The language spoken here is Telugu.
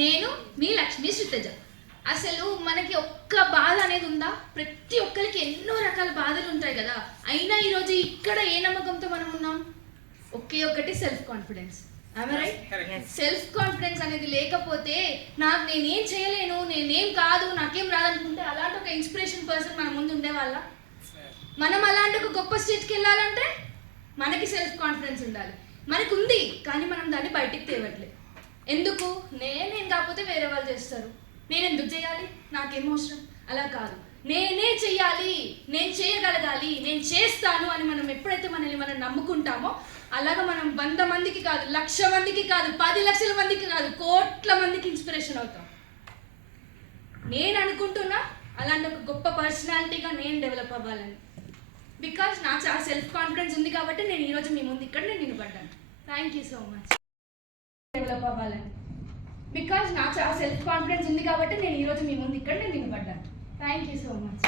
నేను మీ లక్ష్మీ శ్రీతజ. అసలు మనకి ఒక్క బాధ అనేది ఉందా? ప్రతి ఒక్కరికి ఎన్నో రకాల బాధలు ఉంటాయి కదా. అయినా ఈరోజు ఇక్కడ ఏ నమ్మకంతో మనం ఉన్నాం? ఒకే ఒకటి సెల్ఫ్ కాన్ఫిడెన్స్. సెల్ఫ్ కాన్ఫిడెన్స్ అనేది లేకపోతే నేనేం చేయలేను, నేనేం కాదు, నాకేం రాదనుకుంటే అలాంటి ఒక ఇన్స్పిరేషన్ పర్సన్ మన ముందు ఉండేవాళ్ళ. మనం అలాంటి ఒక గొప్ప స్టేజ్కి వెళ్ళాలంటే మనకి సెల్ఫ్ కాన్ఫిడెన్స్ ఉండాలి. మనకు ఉంది కానీ మనం దాన్ని బయటికి తేవట్లేదు. ఎందుకు? నేను కాకపోతే వేరే వాళ్ళు చేస్తారు, నేను ఎందుకు చేయాలి, నాకేం అవసరం. అలా కాదు, నేనే చెయ్యాలి, నేను చేయగలగాలి, నేను చేస్తాను అని మనం ఎప్పుడైతే మనల్ని మనం నమ్ముకుంటామో అలాగా మనం 100 మందికి కాదు, 1,00,000 మందికి కాదు, 10 లక్షల మందికి కాదు, కోట్ల మందికి ఇన్స్పిరేషన్ అవుతాం. నేను అనుకుంటున్నా అలాంటి ఒక గొప్ప పర్సనాలిటీగా నేను డెవలప్ అవ్వాలని. బికాజ్ నాకు ఆ సెల్ఫ్ కాన్ఫిడెన్స్ ఉంది కాబట్టి నేను ఈరోజు మీ ముందు ఇక్కడ నేను నిలబడ్డాను. Thank you so much. Develop అవ్వాలని. బికాజ్ నాకు ఆ సెల్ఫ్ కాన్ఫిడెన్స్ ఉంది కాబట్టి నేను ఈరోజు మీ ముందు ఇక్కడ నేను నిలబడ్డాను. Thank you so much.